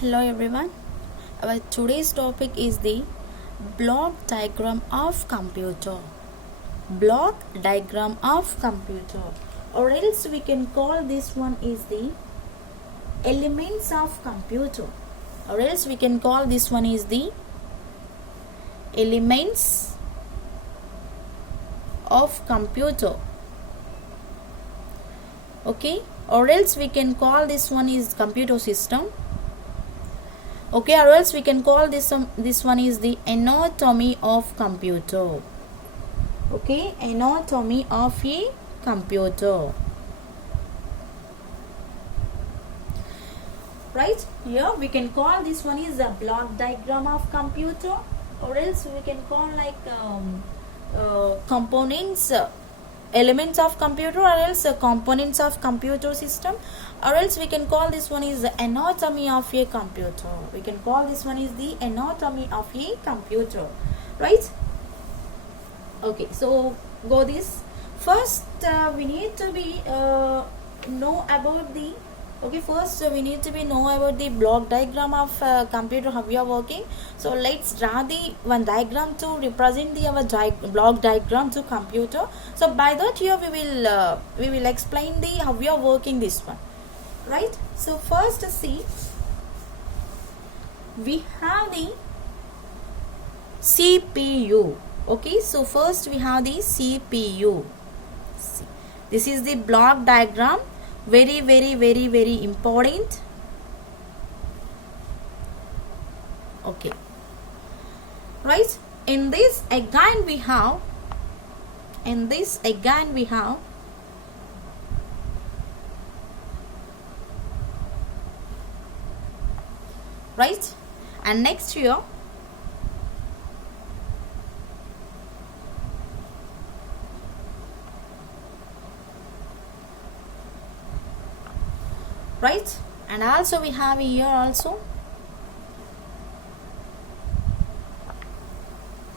Hello everyone. Our today's topic is the block diagram of computer. Block diagram of computer, or else we can call this one is the elements of computer, or else we can call this one is the elements of computer. Okay, or else we can call this one is computer system. Okay, or else we can call this one is the anatomy of computer. Okay, anatomy of a computer. Right, here we can call this one is a block diagram of computer, or else we can call like components, elements of computer, or else components of computer system, or else we can call this one is the anatomy of a computer. We can call this one is the anatomy of a computer, right? Okay, so go this first. We need to be know about the first we need to be know about the block diagram of computer, how we are working. So let's draw the one diagram to represent the our block diagram to computer. So by that here we will explain the how we are working this one, right? So first see, we have the CPU. Okay, so first we have the CPU. See, this is the block diagram, very important. Okay, right, in this again we have right, and next here right, and also we have here also,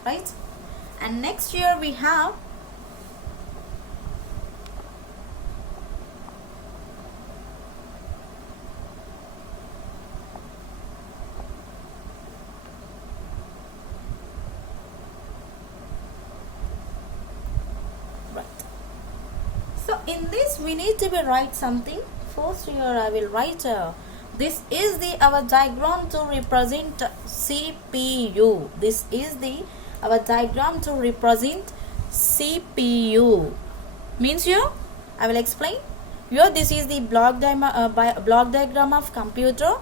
right, and next here we have right. So in this we need to be write something. First here I will write this is the our diagram to represent CPU. This is the our diagram to represent CPU. Means here I will explain. Here this is the block diagram of computer.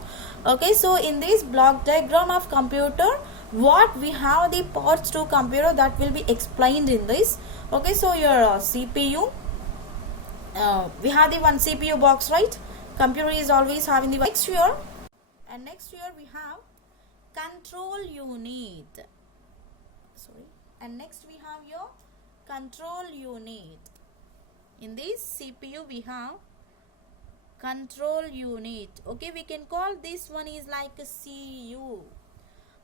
Okay, so in this block diagram of computer, what we have the parts to computer that will be explained in this. Okay, so your CPU. We have the one CPU box, right? Computer is always having the next here, and next here we have control unit. Sorry, and next we have your control unit. In this CPU we have control unit. Okay, we can call this one is like a CU.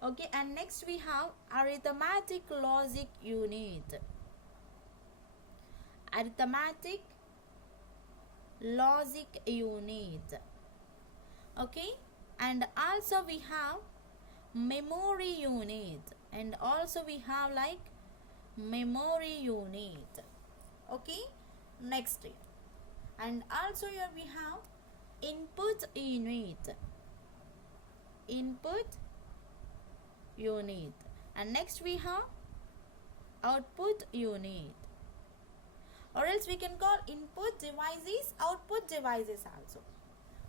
Okay, and next we have arithmetic logic unit. Arithmetic logic unit. Okay, and also we have memory unit, and also we have like memory unit. Okay, next here, and also here we have input unit. Input unit, and next we have output unit, or else we can call input devices, output devices also.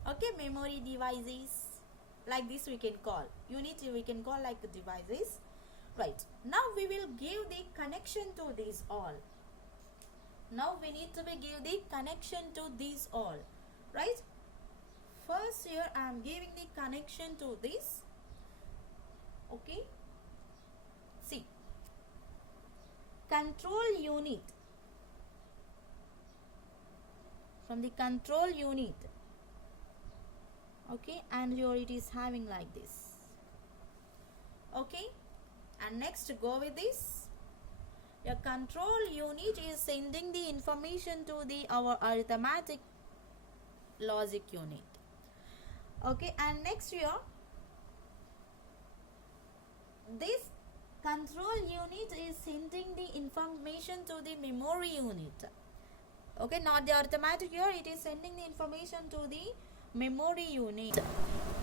Okay, memory devices, like this we can call. Unit we can call like devices, right? Now we will give the connection to these all. Now we need to be give the connection to these all, right? First here I am giving the connection to this. Okay, see, control unit. From the control unit, okay, and here it is having like this. Okay, and next go with this. Your control unit is sending the information to the our arithmetic logic unit. Okay, and next here this control unit is sending the information to the memory unit. Okay, not the arithmetic here, it is sending the information to the memory unit.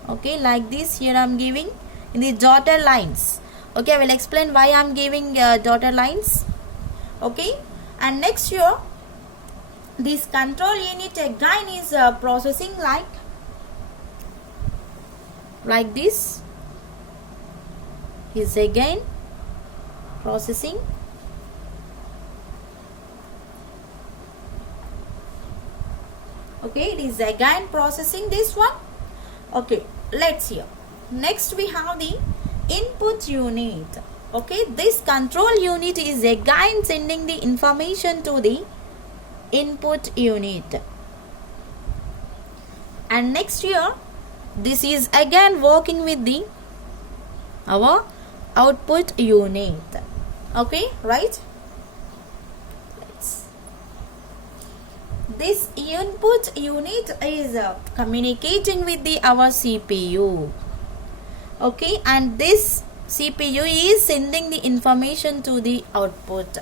Okay, like this here I am giving in the dotted lines. Okay, I will explain why I am giving dotted lines. Okay, and next here this control unit again is processing like this, is again processing. Okay, it is again processing this one. Okay, let's hear. Next we have the input unit. Okay, this control unit is again sending the information to the input unit. And next here, this is again working with the our output unit. Okay, right? This input unit is communicating with the our CPU. Okay, and this CPU is sending the information to the output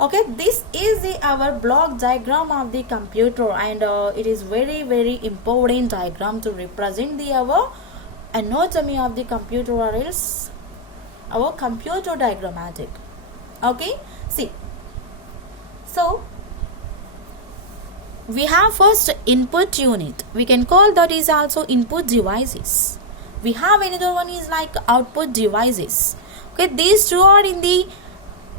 okay, this is the our block diagram of the computer, and it is very important diagram to represent the our anatomy of the computer, or else our computer diagrammatic. Okay, see, so we have first input unit, we can call that is also input devices. We have another one is like output devices. Okay, these two are in the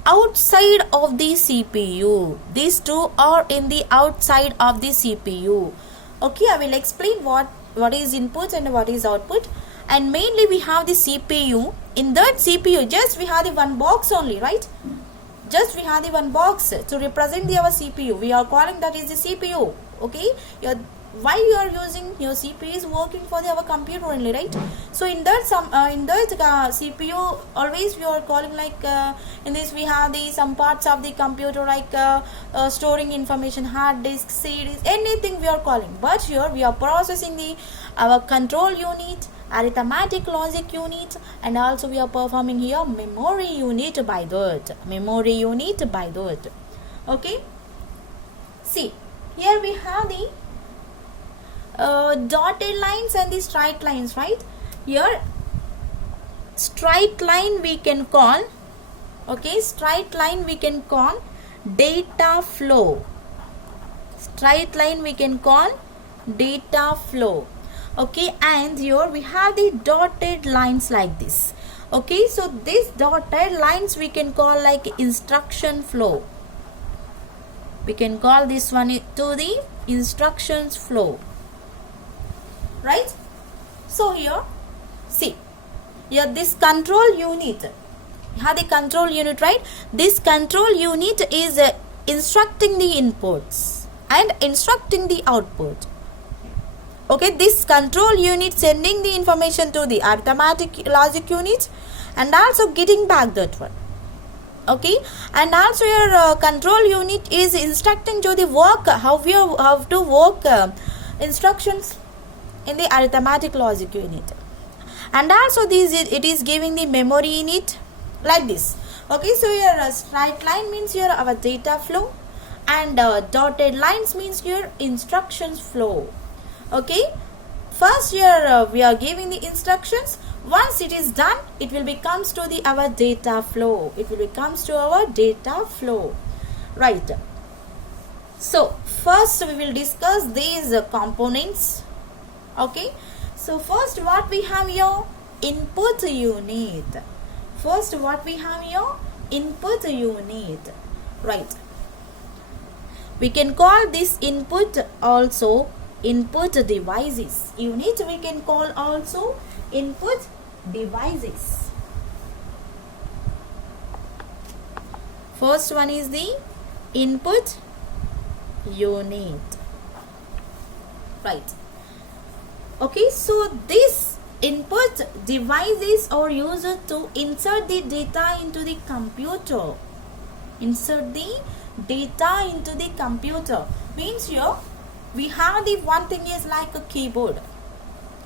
outside of the CPU. These two are in the outside of the CPU. Okay, I will explain what is input and what is output. And mainly we have the CPU. In that CPU, just we have the one box only, right? Just we have the one box to represent the our CPU. We are calling that is the CPU. Okay, why you are using your CPU is working for the our computer only, right? So in that CPU always we are calling in this we have the some parts of the computer storing information, hard disk, CDs, anything we are calling. But here we are processing the our control unit, arithmetic logic unit, and also we are performing here memory unit by that. Okay, see, here we have the dotted lines and the straight lines, right? Here straight line we can call, okay, straight line we can call data flow. Straight line we can call data flow. Okay, and here we have the dotted lines like this. Okay, so these dotted lines we can call like instruction flow. We can call this one to the instructions flow, right? So here, see, here this control unit, you have the control unit, right? This control unit is instructing the inputs and instructing the output. Okay, this control unit sending the information to the arithmetic logic unit and also getting back that one. Okay, and also your control unit is instructing to the work, how to work instructions in the arithmetic logic unit. And also it is giving the memory unit like this. Okay, so your straight line means your our data flow, and dotted lines means your instructions flow. Okay, first here we are giving the instructions. Once it is done, it will becomes to the our data flow. It will becomes to our data flow, right? So first we will discuss these components. Okay, so first what we have here, input unit. First what we have here, input unit, right? We can call this input also input devices. Unit we can call also input devices. First one is the input unit, right? Okay, so this input devices are used to insert the data into the computer. Insert the data into the computer means here we have the one thing is like a keyboard,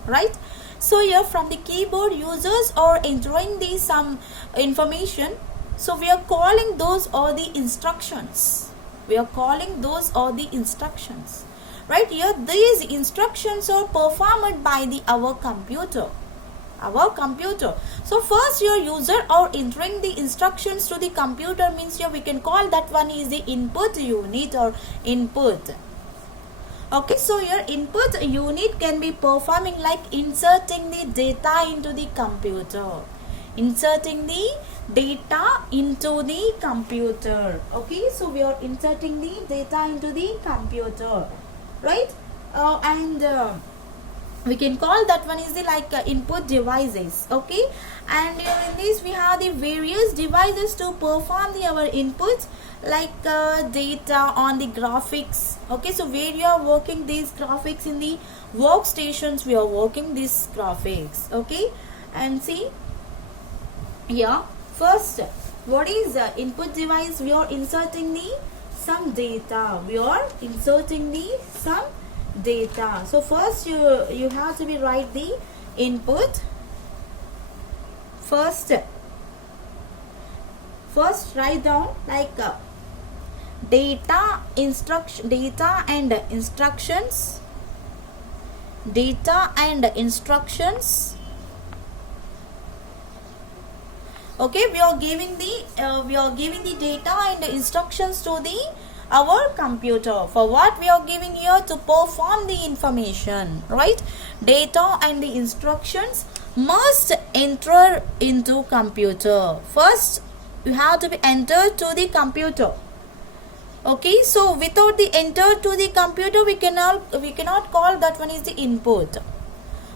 right? So here from the keyboard, users are entering the some information. So we are calling those are the instructions. We are calling those are the instructions. Right here, these instructions are performed by the our computer. Our computer. So first your user are entering the instructions to the computer, means here we can call that one is the input unit or input. Okay, so your input unit can be performing like inserting the data into the computer. Inserting the data into the computer. Okay, so we are inserting the data into the computer, right? We can call that one is the like input devices. Okay, and in this we have the various devices to perform the our inputs, like data on the graphics. Okay, so where you are working these graphics in the workstations, we are working these graphics. Okay, and see here first, what is the input device? We are inserting the some data. We are inserting the some data. So first you have to be write the input. First write down like data and instructions. Data and instructions. Okay, we are giving the data and instructions to the our computer. For what we are giving here? To perform the information, right? Data and the instructions must enter into computer. First you have to be entered to the computer. Okay, so without the enter to the computer, we cannot call that one is the input.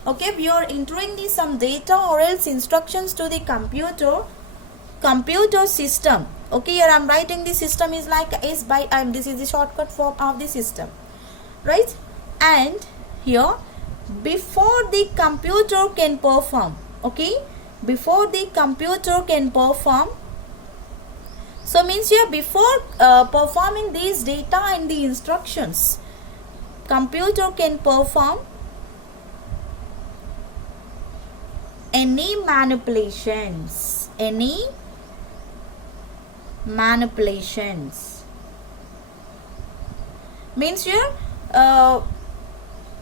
Okay, we are entering the some data or else instructions to the computer system. Okay, here I am writing the system is like S by M. This is the shortcut form of the system, right? And here, before the computer can perform, okay, before the computer can perform, so means here before performing these data and the instructions, computer can perform any manipulations. Means here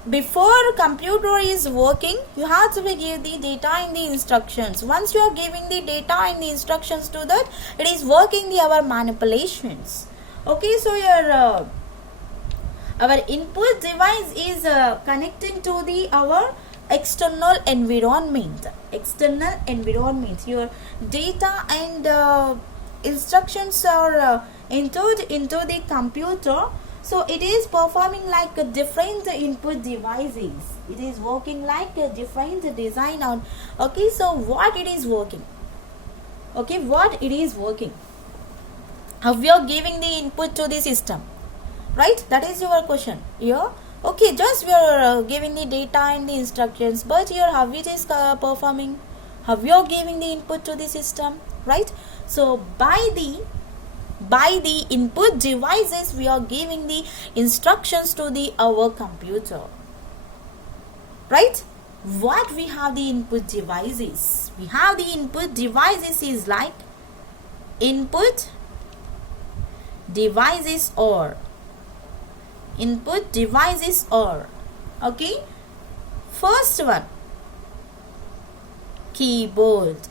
before computer is working, you have to give the data and the instructions. Once you are giving the data and the instructions to that, it is working the our manipulations. Okay, so your our input device is connecting to the our external environment. Your data and instructions are entered into the computer. So it is performing like a different input devices. It is working like a different design on. Okay, so what it is working? Okay, what it is working? How we are giving the input to the system, right? That is your question here. Okay, just we are giving the data and the instructions, but here how it is performing? How we are giving the input to the system, right? So by the input devices, we are giving the instructions to the our computer, right? What we have the input devices? We have the input devices is like input devices or okay, first one, keyboard.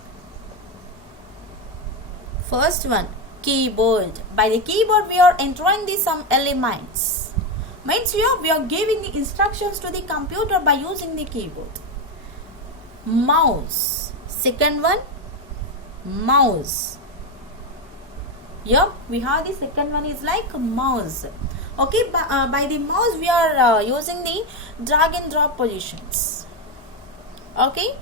First one, keyboard. By the keyboard we are entering the some elements. Means here we are giving the instructions to the computer by using the keyboard. Mouse. Second one, mouse. Here we have the second one is like mouse. Okay, by the mouse we are using the drag and drop positions. Okay,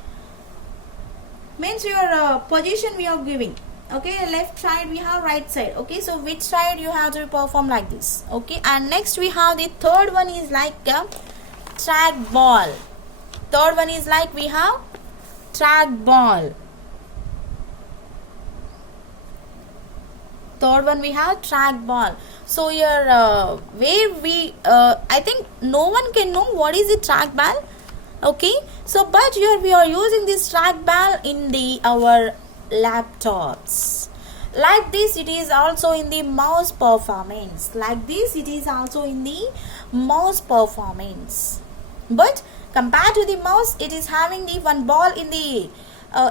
means your position we are giving. Okay, left side we have, right side. Okay, so which side you have to perform like this. Okay, and next we have the third one is like trackball. Third one is like we have trackball. Third one we have trackball. So here where we I think no one can know what is the trackball. Okay, so but here we are using this trackball in the our laptops. Like this it is also in the mouse performance. Like this it is also in the mouse performance. But compared to the mouse, it is having the one ball in the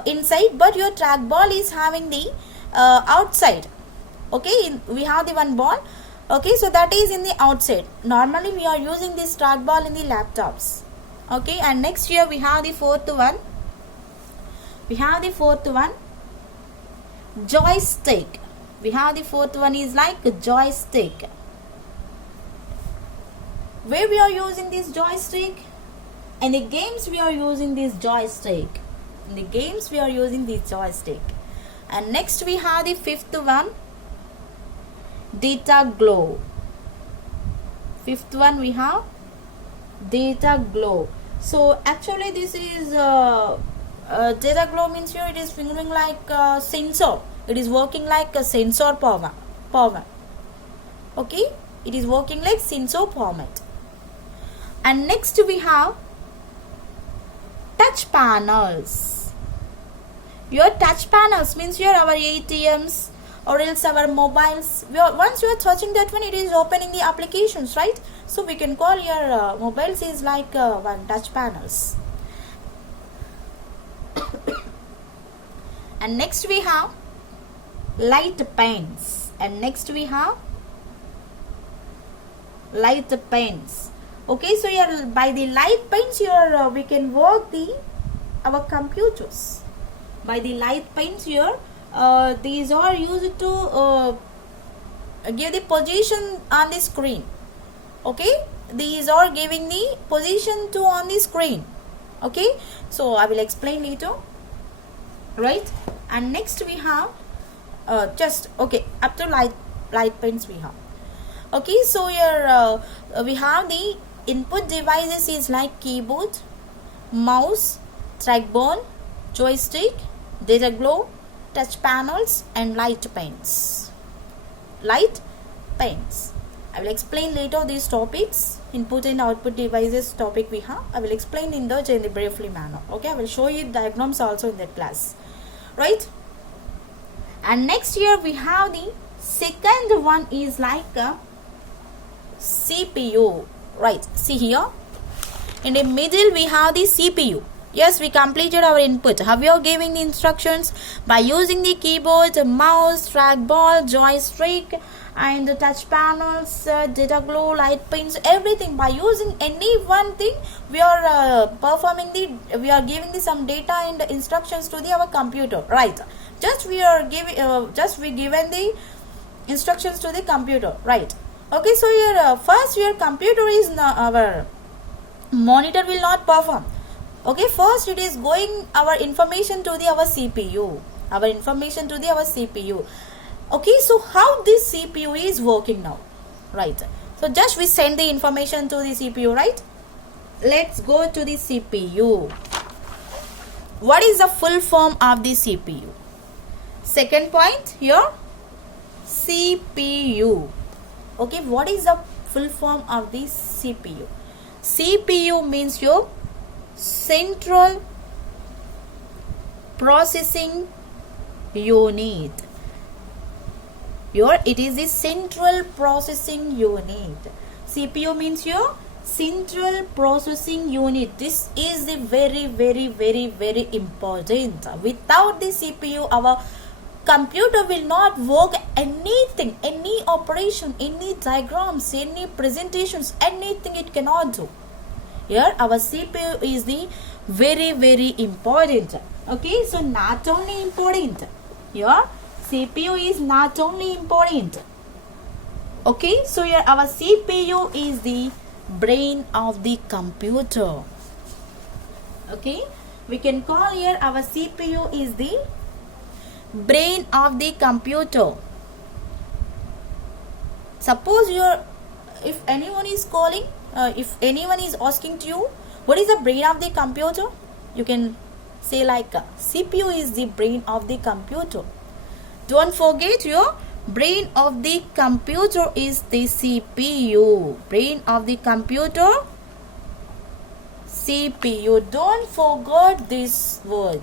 inside, but your trackball is having the outside. Okay, we have the one ball. Okay, so that is in the outside. Normally we are using this trackball in the laptops. Okay, and next here we have the fourth one. We have the fourth one, joystick. We have the fourth one is like a joystick. Where we are using this joystick? In the games we are using this joystick. In the games we are using this joystick. And next we have the fifth one, data glow. Fifth one we have data glow. So actually this is data glow means here it is fingering like a sensor. It is working like a sensor power. Okay, it is working like sensor format. And next we have touch panels. Your touch panels means here our ATMs or else our mobiles. Once you are touching that one, it is opening the applications, right? So we can call your mobiles is like one touch panels. And next we have light pens. And next we have light pens. Okay, so here by the light pens here we can work our computers. By the light pens here, these are used to give the position on the screen. Okay, these are giving the position to on the screen. Okay, so I will explain later, right? And next we have just okay up to light pens we have. Okay, so here we have the input devices is like keyboard, mouse, trackball, joystick, data glow, touch panels and light pens. Light pens. I will explain later these topics. Input and output devices topic we have. I will explain in the briefly manner. Okay, I will show you diagrams also in that class. Right? And next here we have the second one is like a CPU. Right, see here in the middle we have the CPU. Yes, we completed our input. How we are giving the instructions? By using the keyboard, mouse, trackball, joystick and the touch panels, data glow, light pens, everything. By using any one thing we are we are giving the some data and instructions to our computer, right? We given the instructions to the computer, right? Okay, so your first your computer is our monitor will not perform. Okay, first it is going our information to our CPU. Our information to our CPU. Okay, so how this CPU is working now, right? So just we send the information to the CPU, right? Let's go to the CPU. What is the full form of the CPU? Second point here, CPU. Okay, what is the full form of the CPU? CPU means your central processing unit. It is the central processing unit. CPU means your central processing unit. This is the very important. Without the CPU, our computer will not work anything, any operation, any diagrams, any presentations, anything it cannot do. Here our CPU is the very important. Okay, so not only important. Here CPU is not only important. Okay, so here our CPU is the brain of the computer. Okay, we can call here our CPU is the brain of the computer. Suppose if anyone is calling, if anyone is asking to you, what is the brain of the computer? You can say like CPU is the brain of the computer. Don't forget your brain of the computer is the CPU. Brain of the computer CPU. Don't forget this word.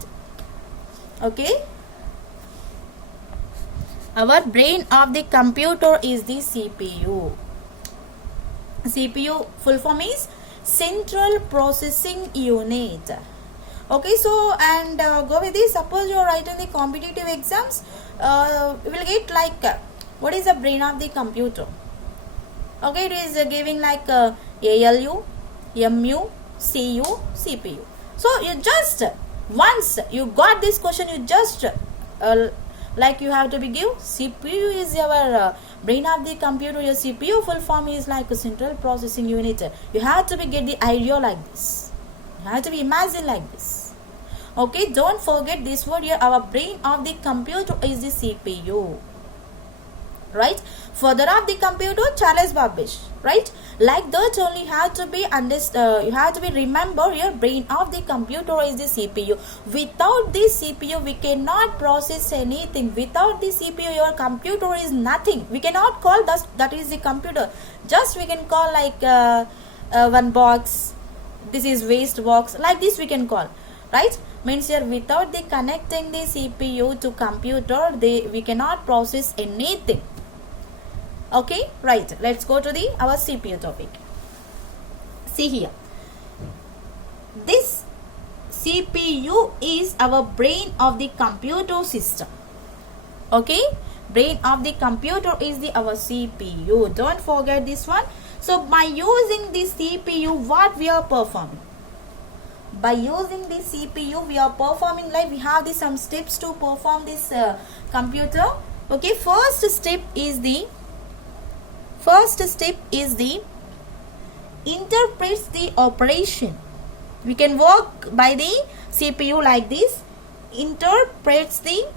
Okay. Our brain of the computer is the CPU. CPU full form is Central Processing Unit. Okay, so and go with this. Suppose you are writing the competitive exams, you will get like what is the brain of the computer? Okay, it is giving like ALU, MU, CU, CPU. So you just once you got this question, you just like you have to be give CPU is your brain of the computer. Your CPU full form is like a Central Processing Unit. You have to be get the idea like this. You have to be imagine like this. Okay, don't forget this word here. Our brain of the computer is the CPU. Right? Father of the computer, Charles Babbage. Right? Like that only have to be you have to be remember your brain of the computer is the CPU. Without this CPU, we cannot process anything. Without the CPU, your computer is nothing. We cannot call that is the computer. Just we can call like one box. This is waste box. Like this we can call. Right? Means here without the connecting the CPU to computer, we cannot process anything. Okay, right. Let's go to our CPU topic. See here. This CPU is our brain of the computer system. Okay, brain of the computer is our CPU. Don't forget this one. So by using the CPU, what we are performing? By using the CPU, we are performing like we have some steps to perform this computer. Okay, first step is the interprets the operation. We can work by the CPU like this. Interprets the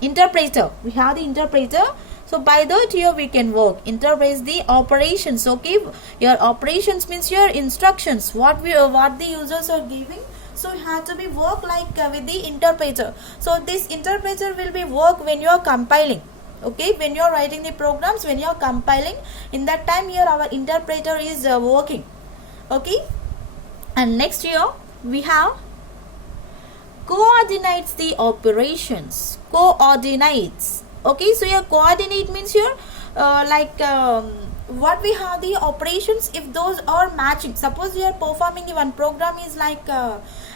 interpreter. We have the interpreter. So by that here we can work. Interprets the operations. Okay, your operations means your instructions. What the users are giving. So you have to be work like with the interpreter. So this interpreter will be work when you are compiling. Okay, when you are writing the programs, when you are compiling, in that time here our interpreter is working. Okay, and next here we have coordinates the operations. Coordinates. Okay, so your coordinate means here what we have the operations if those are matching. Suppose you are performing the one program is like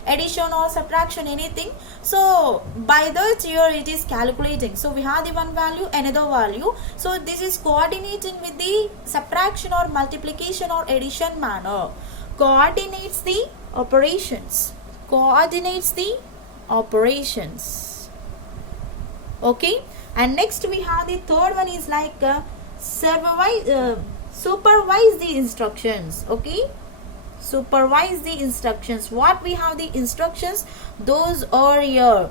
addition or subtraction anything. So by that here it is calculating. So we have the one value, another value. So this is coordinating with the subtraction or multiplication or addition manner. Coordinates the operations. Coordinates the operations. Okay. And next we have the third one is like supervise the instructions. Okay, supervise the instructions. What we have the instructions, those are here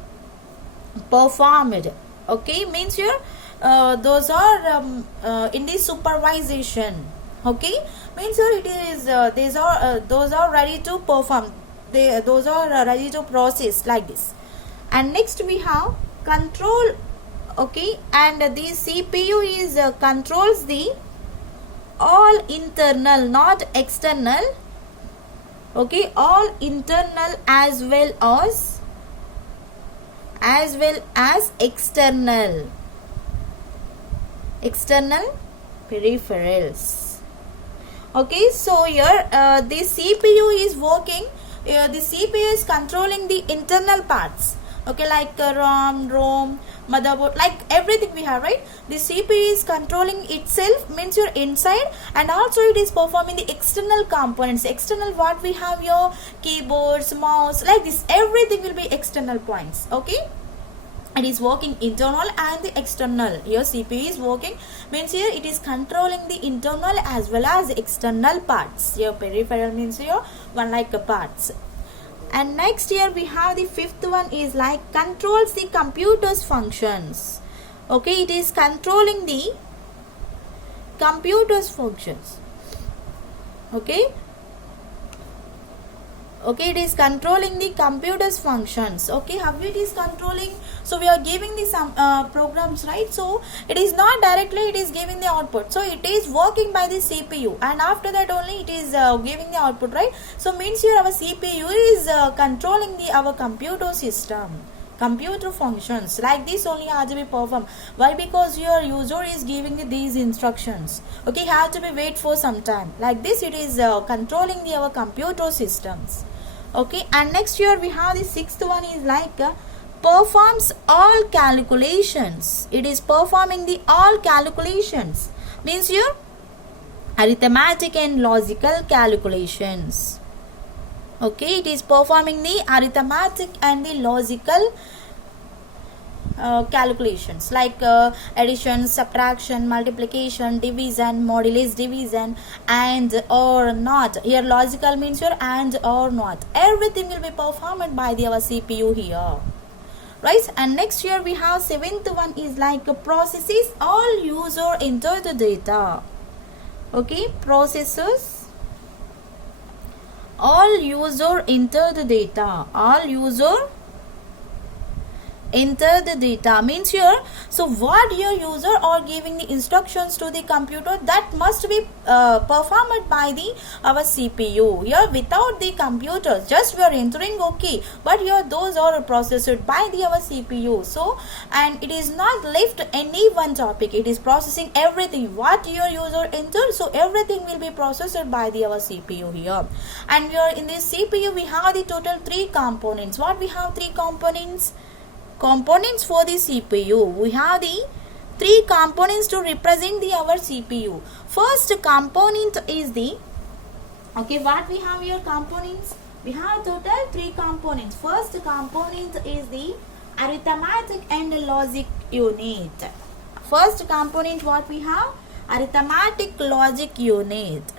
performed. Okay, means here those are in the supervision. Okay, means here it is those are ready to perform. Those are ready to process like this. And next we have control. Okay, and the CPU is controls the all internal, not external. Okay, all internal as well as external peripherals. Okay, so here the CPU is working. The CPU is controlling the internal parts. Okay, like RAM, ROM, motherboard, like everything we have, right? The CPU is controlling itself, means you're inside, and also it is performing the external components. External, what we have here, keyboards, mouse, like this, everything will be external points. Okay, it is working internal and the external. Your CPU is working, means here it is controlling the internal as well as external parts. Your peripheral means here one like parts. And next here we have the fifth one is like controls the computer's functions. Okay, it is controlling the computer's functions. Okay, Okay, it is controlling the computer's functions. Okay, how it is controlling? So we are giving the some programs, right? So it is not directly it is giving the output. So it is working by the CPU, and after that only it is giving the output, right? So means here our CPU is controlling the our computer system, computer functions. Like this only has to be performed. Why? Because your user is giving these instructions. Okay, have to be wait for some time. Like this it is controlling the our computer systems. Okay, and next here we have the sixth one is like performs all calculations. It is performing the all calculations. Means here arithmetic and logical calculations. Okay, it is performing the arithmetic and the logical calculations like addition, subtraction, multiplication, division, modulus division, and or not. Here logical means your and or not. Everything will be performed by the our CPU here, right? And next here we have seventh one is like processes all user enter the data. Okay, processes all user enter the data. All user enter the data means here, so what your user are giving the instructions to the computer, that must be performed by the our CPU. Here without the computer, just we are entering, okay, but here those are processed by the our CPU. So and it is not left any one topic, it is processing everything what your user entered. So everything will be processed by the our CPU here. And here in this CPU we have the total 3 components. What we have? 3 components for the CPU. We have the 3 components to represent the our CPU. First component is the, okay, what we have here components? We have total 3 components. First component is the arithmetic and logic unit. First component what we have? Arithmetic logic unit.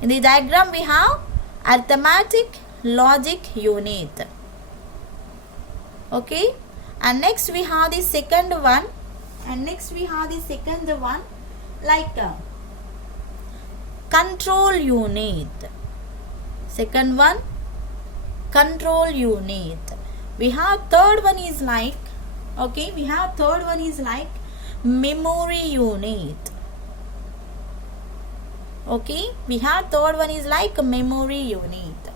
In the diagram we have arithmetic logic unit. Okay, and next we have the second one, like control unit. Second one, control unit. We have third one is like, okay, we have third one is like memory unit. Okay, we have third one is like memory unit,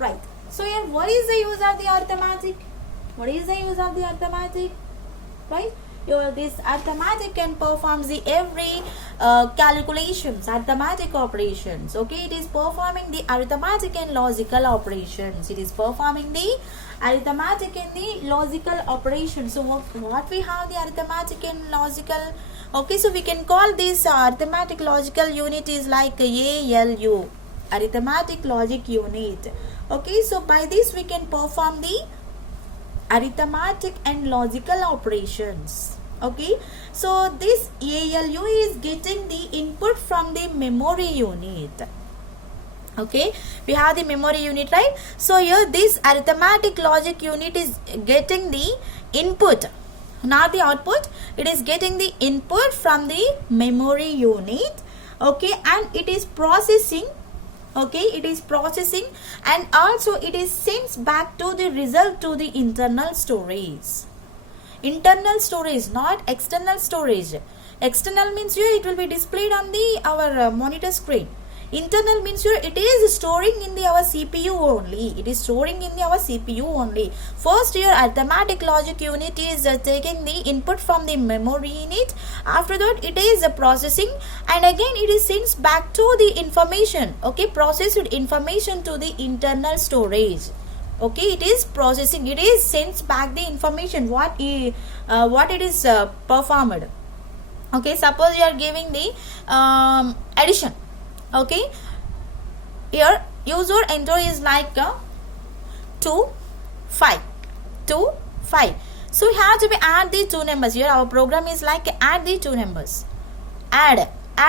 right? So here what is the use of the arithmetic? What is the use of the arithmetic? Right? This arithmetic can perform the every calculations, arithmetic operations. Okay, it is performing the arithmetic and logical operations. It is performing the arithmetic and the logical operations. So what we have the arithmetic and logical. Okay, so we can call this arithmetic logical unit is like ALU, arithmetic logic unit. Okay, so by this we can perform the arithmetic and logical operations. Okay, so this ALU is getting the input from the memory unit. Okay, we have the memory unit, right? So here this arithmetic logic unit is getting the input, not the output. It is getting the input from the memory unit. Okay, and it is processing. Okay, it is processing, and also it is sends back to the result to the internal storage. Internal storage, not external storage. External means here it will be displayed on the our monitor screen. Internal means here it is storing in the our CPU only. It is storing in the our CPU only. First your arithmetic logic unit is taking the input from the memory unit. After that it is processing, and again it is sends back to the information. Okay, processed information to the internal storage. Okay, it is processing. It is sends back the information what it is performed. Okay, suppose you are giving the addition. Okay, here user enter is like 2, 5. So we have to be add the 2 numbers. Here our program is like add the 2 numbers. Add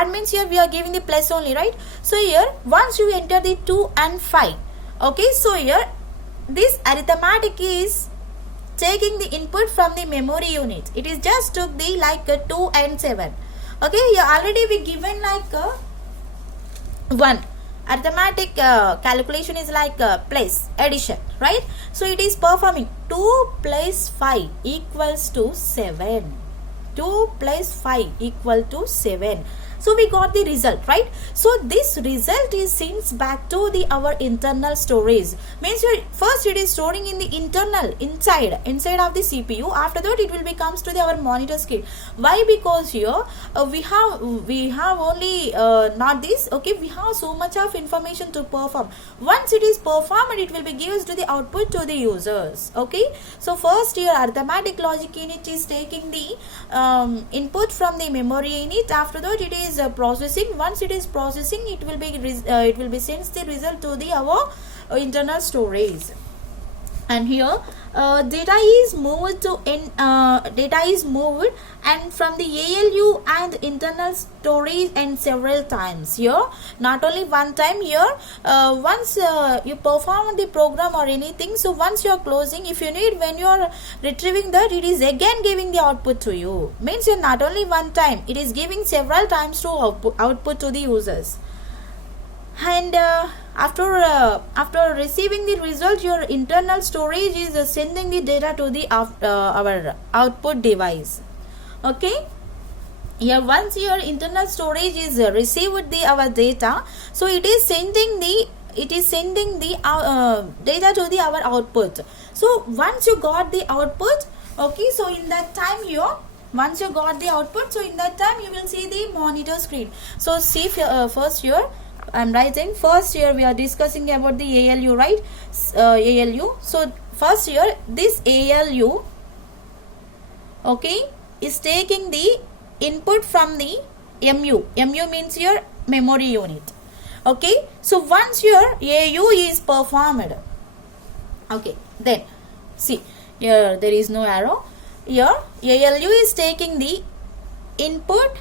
means here we are giving the plus only, right? So here once you enter the 2 and 5. Okay, so here this arithmetic is taking the input from the memory unit. It is just took the like 2 and 7. Okay, here already we given like 1, arithmetic calculation is like place addition, right? So it is performing 2 plus 5 equals to 7. 2 plus 5 equal to 7. So we got the result, right? So this result is sent back to the our internal storage. Means first it is storing in the internal inside of the CPU. After that it will be comes to the our monitor screen. Why? Because here we have only not this. Okay, we have so much of information to perform. Once it is performed, it will be given to the output to the users. Okay, so first your arithmetic logic unit is taking the input from the memory unit. After that it is processing. Once it is processing, it will be sends the result to the our internal storage. And here data is moved and from the ALU and internal storage and several times. Here not only one time. Here once you perform the program or anything, so once you are closing, if you need, when you are retrieving that, it is again giving the output to you. Means you not only one time, it is giving several times to output to the users. And after receiving the result, your internal storage is sending the data to the our output device. Okay, here once your internal storage is received the our data, so it is sending the data to the our output. So once you got the output, okay, so in that time once you got the output, so in that time you will see the monitor screen. So see first here I'm writing. First here we are discussing about the ALU, right? ALU. So first here this ALU, okay, is taking the input from the MU. MU means your memory unit. Okay, so once your AU is performed, okay, then see here there is no arrow. Here ALU is taking the input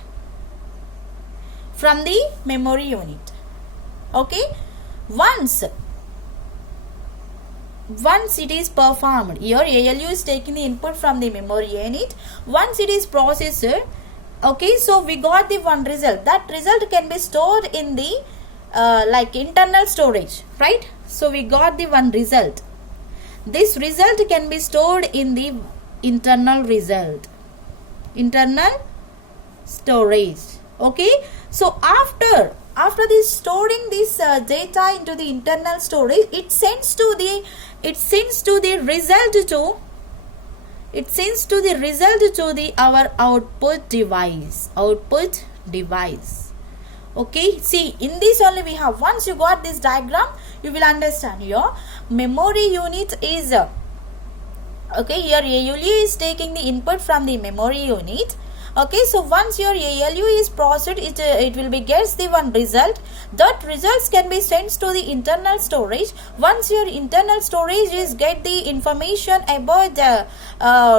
from the memory unit. Okay, once it is performed, here ALU is taking the input from the memory unit. Once it is processed, okay, so we got the one result. That result can be stored in the like internal storage, right? So we got the one result. This result can be stored in the internal storage. Okay, so after this storing this data into the internal storage, it sends to the result to the our output device. Okay, see in this only we have, once you got this diagram, you will understand. Your memory unit is okay, here ALU is taking the input from the memory unit. Okay, so once your ALU is processed, it will be gets the one result. That results can be sent to the internal storage. Once your internal storage is get the information about the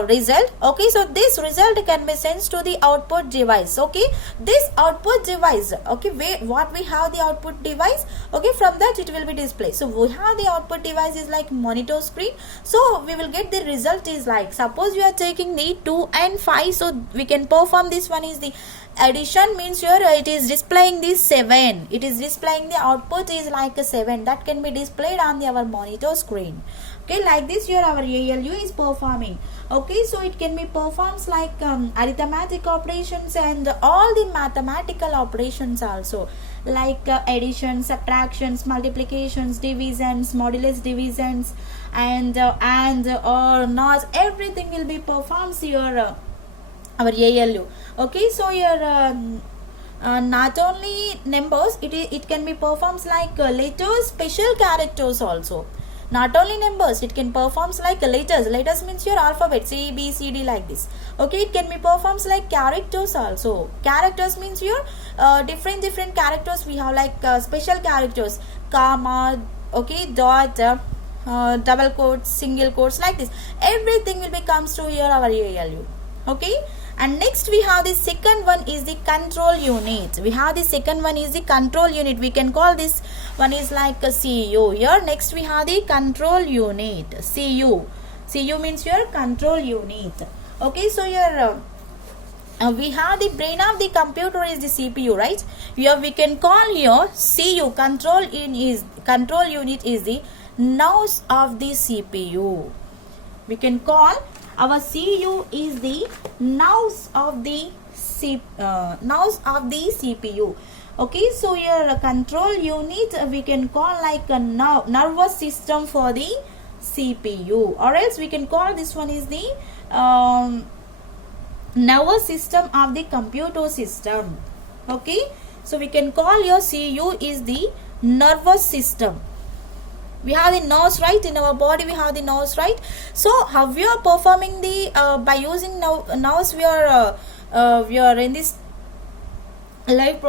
result, okay, so this result can be sent to the output device. Okay, this output device, okay, what we have the output device, okay, from that it will be displayed. So we have the output device is like monitor screen. So we will get the result is like, suppose you are taking the 2 and 5, so we can perform this one is the addition. Means here it is displaying this 7. It is displaying the output is like a 7 that can be displayed on our monitor screen. Okay, like this here our ALU is performing. Okay, so it can be performs like arithmetic operations and all the mathematical operations also, like addition, subtractions, multiplications, divisions, modulus divisions, and or not, everything will be performed here our ALU. Okay, so here not only numbers, it can be performs like letters, special characters also. Not only numbers, it can performs like letters. Letters means your alphabet, C, B, C, D, like this. Okay, it can be performs like characters also. Characters means your different characters we have, like special characters, comma, okay, dot, double quotes, single quotes, like this. Everything will be comes to here our ALU. Okay, and next we have the second one is the control unit. We can call this one is like a CU. Here next we have the control unit, CU means your control unit. Okay, so your we have the brain of the computer is the CPU, right? Here we can call here CU, control unit is the nose of the CPU. We can call our CU is the nose of the CPU. Okay, so your control unit we can call like a nervous system for the CPU, or else we can call this one is the nervous system of the computer system. Okay, so we can call your CU is the nervous system. We have the nerves, right? In our body we have the nerves, right? So how we are performing the by using nerves we are in this life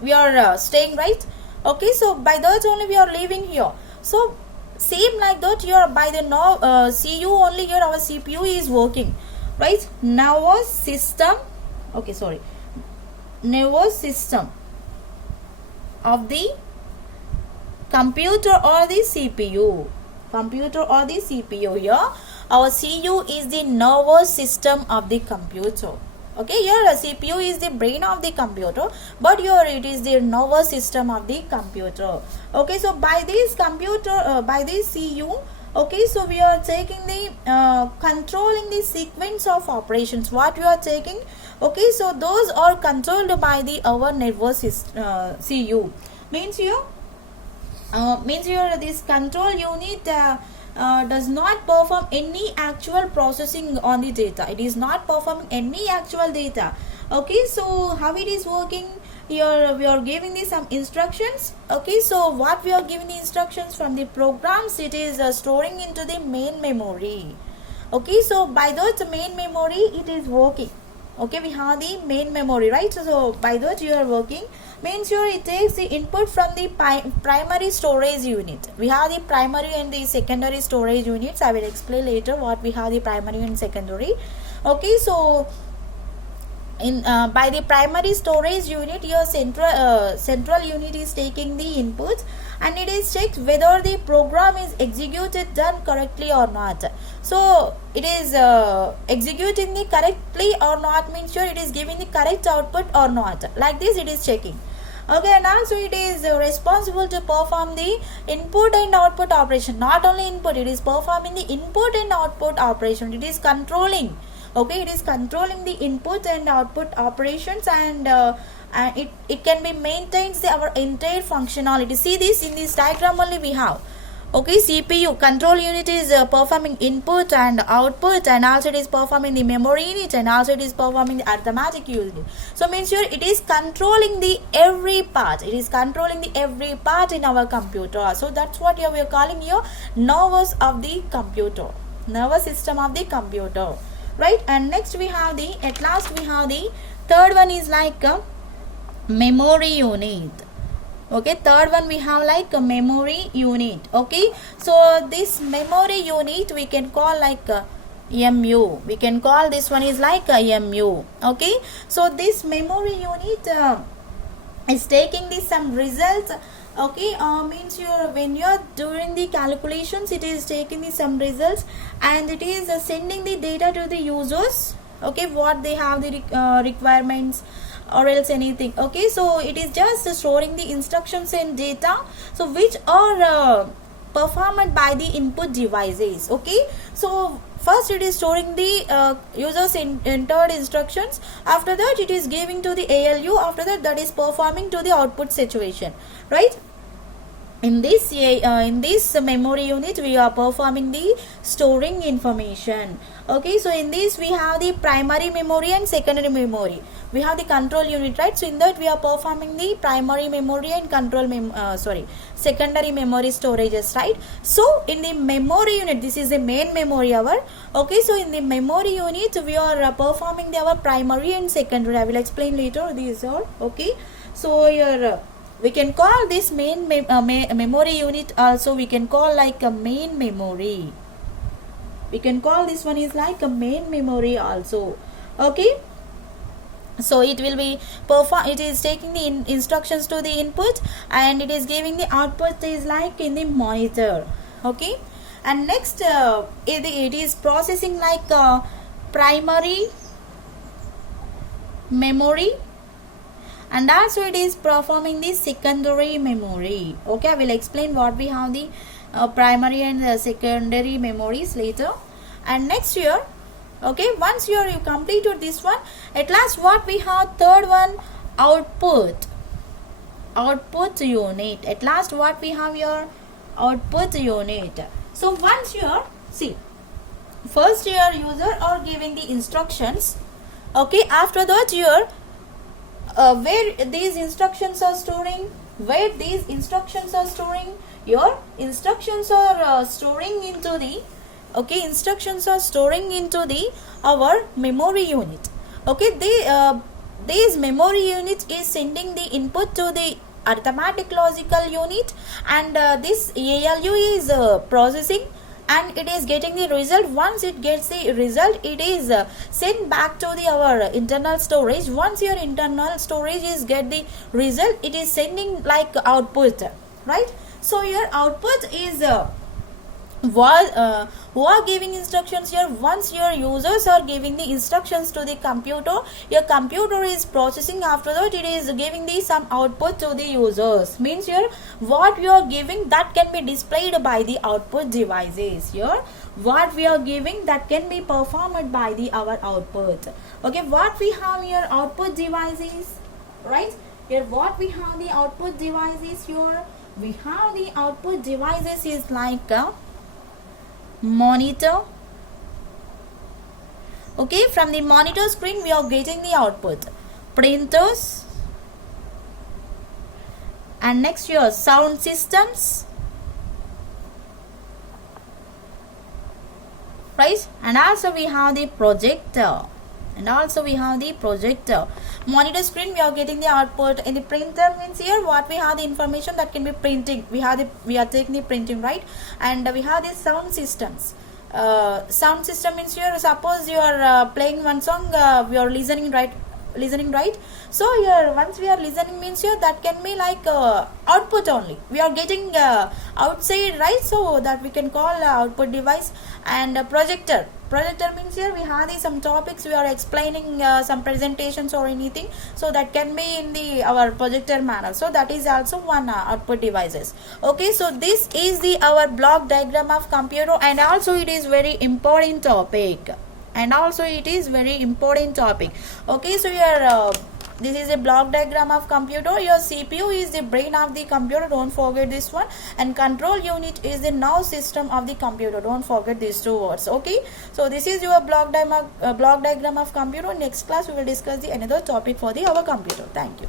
we are staying, right? Okay, so by that only we are living here. So same like that here by the CU only here our CPU is working, right? Nervous system, okay, sorry, nervous system of the computer or the CPU. Here our CU is the nervous system of the computer. Okay, here a CPU is the brain of the computer, but here it is the nervous system of the computer. Okay, so by this by this CU, okay, so we are taking the controlling the sequence of operations. What we are taking, okay, so those are controlled by the our nervous system CU. Means here this control unit does not perform any actual processing on the data. It is not performing any actual data. Okay, so how it is working here, we are giving this some instructions. Okay, so what we are giving the instructions from the programs, it is storing into the main memory. Okay, so by that main memory it is working. Okay, we have the main memory, right? So by that you are working, means here it takes the input from the primary storage unit. We have the primary and the secondary storage units. I will explain later what we have the primary and secondary. Okay, so in by the primary storage unit, your central unit is taking the inputs and it is checked whether the program is executed done correctly or not. So it is executing the correctly or not, means sure it is giving the correct output or not. Like this it is checking. Okay, and also it is responsible to perform the input and output operation. Not only input, it is performing the input and output operation. It is controlling. Okay, it is controlling the input and output operations, and it can be maintains our entire functionality. See this in this diagram only we have. Okay, CPU control unit is performing input and output, and also it is performing the memory unit, and also it is performing the arithmetic unit. So means here it is controlling the every part. It is controlling the every part in our computer. So that's what we are calling here nervous of the computer, nervous system of the computer, right? And next we have the third one is like a memory unit. Okay, third one we have like a memory unit. Okay, so this memory unit we can call like a MU. We can call this one is like a MU. Okay, so this memory unit is taking the some results. Okay, means when you are doing the calculations, it is taking the some results and it is sending the data to the users. Okay, what they have the requirements or else anything. Okay, so it is just storing the instructions and data, so which are performed by the input devices. Okay, so first it is storing the users entered instructions. After that it is giving to the ALU. After that is performing to the output situation, right? In this memory unit we are performing the storing information. Okay, so in this we have the primary memory and secondary memory. We have the control unit, right? So in that we are performing the primary memory and secondary memory storages, right? So in the memory unit, this is the main memory our. Okay, so in the memory unit we are performing our primary and secondary. I will explain later these are. Okay, so here we can call this main memory unit also we can call like a main memory. We can call this one is like a main memory also. Okay, so it will be it is taking the instructions to the input and it is giving the output is like in the monitor. Okay, and next it is processing like primary memory, and also it is performing the secondary memory. Okay, I will explain what we have the primary and secondary memories later. And next here, okay, once you completed this one, at last what we have, third one, output unit. At last what we have here, output unit. So once you see, first your user are giving the instructions. Okay, after that your where these instructions are storing, your instructions are storing into the, okay, instructions are storing into the our memory unit. Okay, this memory unit is sending the input to the arithmetic logical unit, and this ALU is processing, and it is getting the result. Once it gets the result, it is sent back to the our internal storage. Once your internal storage is get the result, it is sending like output, right? So your output is who are giving instructions here. Once your users are giving the instructions to the computer, your computer is processing. After that, it is giving the some output to the users. Means here what we are giving, that can be displayed by the output devices. Here what we are giving, that can be performed by the our output. Okay, what we have here, output devices, right? Here what we have the output devices here, we have the output devices is like a monitor. Okay, from the monitor screen we are getting the output, printers, and next your sound systems, right? And also we have the projector, monitor screen we are getting the output. In the printer means here what we have the information that can be printing, we are taking the printing, right? And we have the sound systems. Sound system means here, suppose you are playing one song, we are listening, right? So here once we are listening means here, that can be like output only, we are getting outside, right? So that we can call output device. And projector means here we have some topics, we are explaining some presentations or anything, so that can be in the our projector manner. So that is also one output devices. Okay, so this is the our block diagram of computer, and also it is very important topic. Okay, so your this is a block diagram of computer. Your CPU is the brain of the computer, don't forget this one, and control unit is the nerve system of the computer, don't forget these two words. Okay, so this is your block diagram of computer. Next class we will discuss the another topic for the our computer. Thank you.